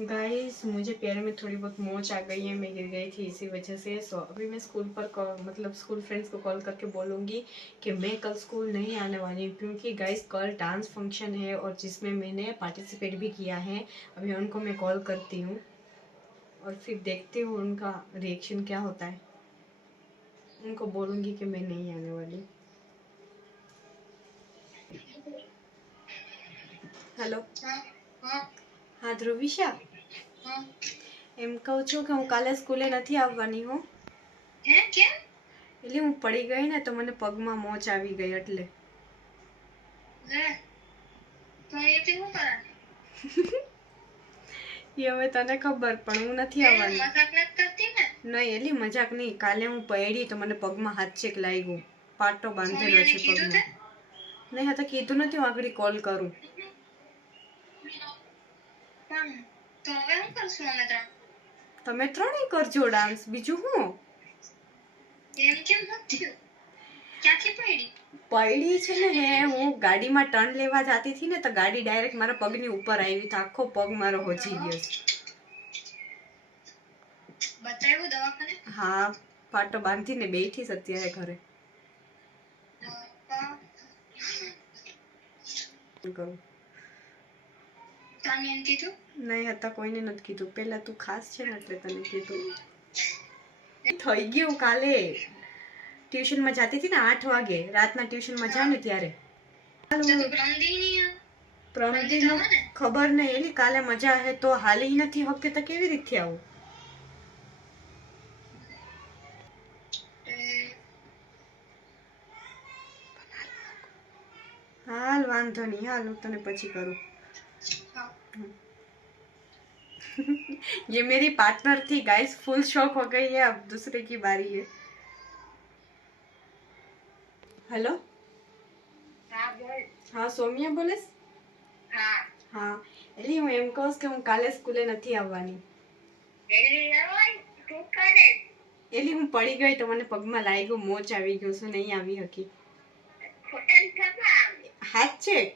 Guys मुझे पैर में थोड़ी बहुत मोच आ गई है, मैं गिर गई थी इसी वजह से। सो अभी मैं स्कूल पर मतलब स्कूल फ्रेंड्स को कॉल करके बोलूँगी कि मैं कल स्कूल नहीं आने वाली हूँ, क्योंकि गाइस कल डांस फंक्शन है और जिसमें मैंने पार्टिसिपेट भी किया है। अभी उनको मैं कॉल करती हूँ और फिर देखती हूँ उनका रिएक्शन क्या होता है। उनको बोलूँगी कि मैं नहीं आने वाली। हेलो। हाँ ध्रुविशा, એમ કહું છું કે હું કાલે સ્કૂલે નથી આવવાની હું. કેમ? એટલે હું પડી ગઈ ને તો મને પગમાં મોચ આવી ગઈ એટલે. એ હવે તને ખબર, પણ હું નથી આવવાની. નહીં એલી મજાક નહીં. કાલે હું પડી તો મને પગમાં હાથ ચેક લાગ્યું, પાટો બાંધેલો છે પગમાં. નહીં હા તો કીધું નથી, હું આગળ કોલ કરું. તમે ત્રણેય કરજો ડાન્સ, બીજું હું. પડી છે ને હે, હું ગાડીમાં ટર્ન લેવા જતી હતી ને તો ગાડી ડાયરેક્ટ મારા પગની ઉપર આવી તો આખો પગ મારો હોજી ગયો. બતાવ્યું દવાખાને? હા, પાટો બાંધીને બેઠી છે અત્યારે ઘરે. નહીં હતા, કોઈને નથી કીધું. પેલા તું ખાસ છે ને એટલે તને કીધું. થઈ ગયું. કાલે ટ્યુશનમાં જતી હતી ને 8 વાગે, રાતના ટ્યુશનમાં જાઉં ને ત્યારે. પ્રમદીનું ખબર નહીં એલી, કાલે મજા હે તો હાલી નથી હકતી તો કેવી રીતે આવું. हाल वांधो नहीं, हाल हूँ तने पछी करूँ. ये मेरी पार्टनर थी गाइस, फुल शॉक हो गई है, अब दूसरे की बारी है. हेलो. हाँ सोमिया बोले. हाँ एली हूँ एम कहूँ कि हूँ काले स्कूले नहीं आववानी. एली हूँ पड़ी गई तो मैंने पगमा लागू, मोच आई गयो सो नहीं आवी हकी. हाथ चेक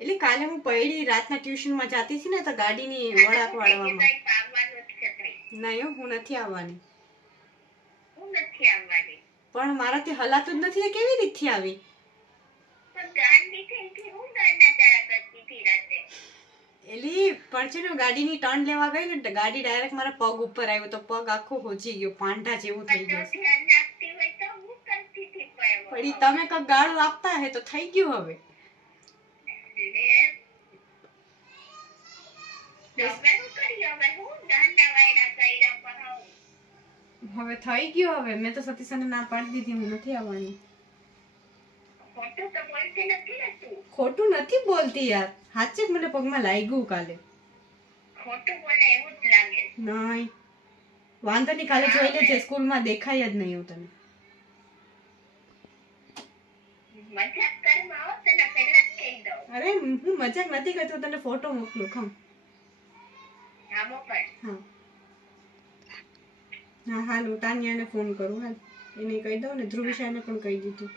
એટલે કાલે હું પડી રાતના ટ્યુશનમાં જાતી હતી ને તો ગાડીની વળાક વાળવામાં. નહીં હું નથી આવવાની. પણ મારાથી હલાતું જ નથી, કેવી રીતે આવી. એલી પણ છે ને ગાડીની ટર્ન લેવા ગઈ ને તો ગાડી ડાયરેક્ટ મારા પગ ઉપર આવ્યો તો પગ આખો હોજી ગયો, પાંડા જેવું થઈ ગયું. પડી તમે કઈ ગાળું આપતા હે તો થઈ ગયું. હવે હવે થઈ ગયું. હવે મેં તો સતીશને ના પાડી દીધી, હું નથી આવવાની. ખોટું નથી બોલતી યાર, હાચે મને પગમાં લાગ્યું કાલે. નહીં વાંધો નહીં, કાલે જોઈ લેજે, સ્કૂલમાં દેખાય જ નહીં હું તને. અરે હું મજાક નથી કરતી, હું તને ફોટો મોકલું. ખમ હા હાલ હું તાનિયાને ફોન કરું. હાલ એને કહી દઉં ને, ધ્રુવિશાને પણ કહી દીધું.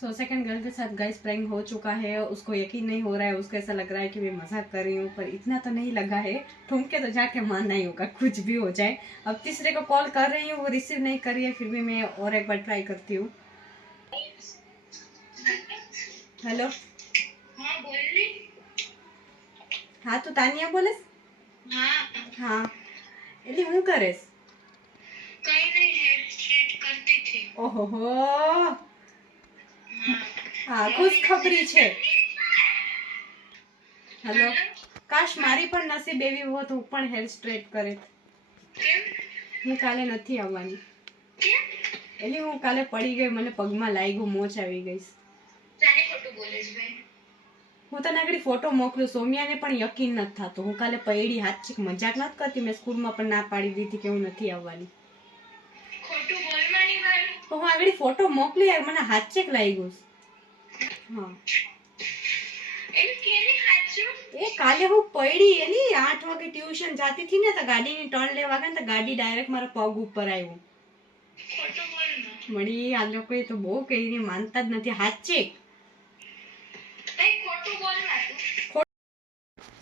100 सेकंड गर्ल के साथ गाइस प्रैंक हो चुका है, उसको यकीन नहीं हो रहा है, उसको ऐसा लग रहा है कि मैं मजाक कर रही हूँ, पर इतना तो नहीं लगा है. ठुमके तो जाके मानना ही होगा, कुछ भी हो जाए. अब तीसरे को कॉल कर रही हूँ, वो रिसीव नहीं कर रही है, फिर भी मैं और एक बार ट्राई करती हूँ. हेलो. हाँ तो तानिया बोले. हाँ એટલે હું કરેસ? કઈ નહીં, હેર સ્ટ્રેટ કરતી थी. ઓહો હા, ખુશ ખબરી છે. હેલો. કાશ મારી પણ નસીબ એવી હોત, હું પણ હેર સ્ટ્રેટ કરે. હું કાલે નથી આવવાની. એટલે હું કાલે પડી ગઈ, મને પગમાં લાગ્યું, મોચ આવી ગઈ. હું તને આગળ ફોટો મોકલું. સોમિયાને પણ યકીન નથી થતું, હું કાલે પડી હાથ ચીક મજાક નથી કરતી. મેં સ્કૂલમાં પણ ના પાડી દીધી કે હું નથી આવવાની. તો હું આગળ ફોટો મોકલી યાર, મને હાથ ચેક લાગ્યું. હા એ કાલે હું પડી એલી 8 વાગે ટ્યુશન જાતી હતી ને તો ગાડીની ટર્ન લેવા ગઈ ને તો ગાડી ડાયરેક્ટ મારા પગ ઉપર આવ્યું. મળી આ લોકોએ તો બહુ કઈ માનતા જ નથી. હાથ ચેક.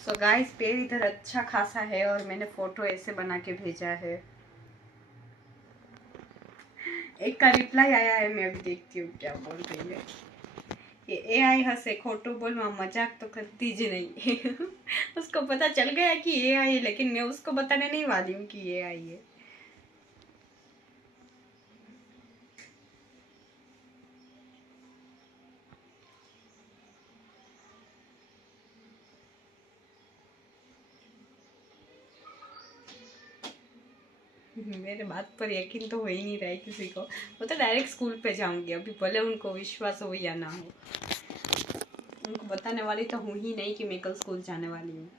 सो गाइस पेड़ इधर अच्छा खासा है और मैंने फोटो ऐसे बना के भेजा है। एक का रिप्लाई आया है, मैं अभी देखती हूँ क्या बोल रही है। ये एआई हंसे खोटो बोलवा मजाक तो करती जी नहीं। उसको पता चल गया कि एआई है, लेकिन मैं उसको बताने नहीं वाली हूँ कि एआई है। मेरे बात पर यकीन तो हो ही नहीं रहा है किसी को। वो तो डायरेक्ट स्कूल पे जाऊंगी अभी, भले उनको विश्वास हो या ना हो। उनको बताने वाली तो हूँ ही नहीं कि मैं कल स्कूल जाने वाली हूँ।